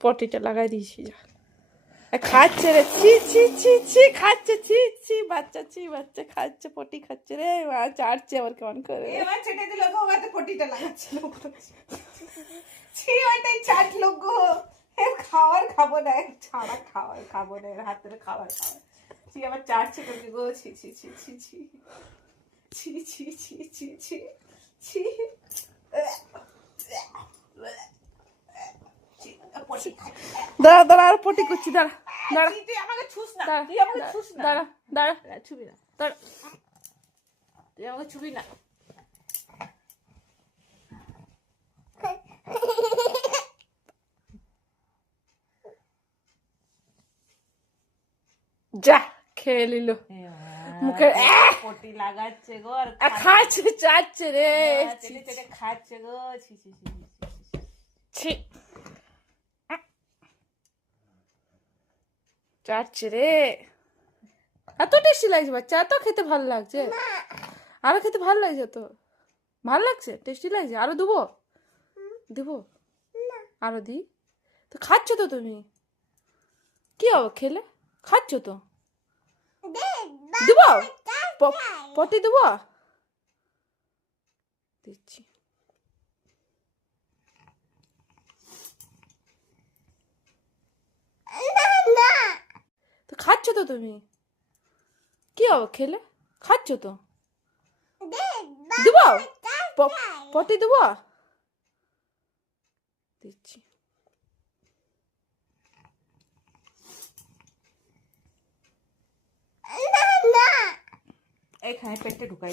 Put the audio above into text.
পটিটা লাগাই দিয়েছি যা খাচ্ছে রে ছি ছি ছি ছি খাচ্ছে ছি ছি বাচ্চা ছি বাচ্চা খাচ্ছে পটি খাচ্ছে রে মা চাটছে আবার কেমন করে এবার ছেটে দিল গো ওতে পটিটা লাগাচ্ছিল ছি ওইটাই চাটলো গো এর খাবার খাব না ছাড়া খাবার খাব না এর হাতের খাবার খাব ছি আবার চাটছে তোকে গো ছি ছি ছি ছি ছি ছি ছি ছি ছি ছি দাঁড়া দাঁড়া আর পটি করছি দাঁড়া দাঁড়া। তুই আমাকে ছুস না তুই আমাকে ছুস না। দাঁড়া দাঁড়া। ছুবি না। দাঁড়া। তুই আমাকে ছুবি না। যা খেয়ে নিল। মুখে! পটি লাগাচ্ছে গো আর খাচ্ছে। চাচ্ছে রে। চেটে খাচ্ছে গো ছি ছি ছি। ছি, ছি, ছি। ছি চাটছে রে। এত টেস্টি লাগছে বাচ্চা, এত খেতে ভালো লাগছে। আরও খেতে ভালো লাগছে তো ভালো লাগছে? টেস্টি লাগছে? আরও দেবো? দেবো? আরও দি তো খাচ্ছ তো তুমি? কি হবে খেলে? খাচ্ছ তো? দেবো? পটি দেবো? দিচ্ছি। তো খাচ্ছ তো তুমি? কি হবে খেলে? খাচ্ছ তো? দেব? পটি দেব? দিচ্ছি। এখানে পেটে ঢুকাই।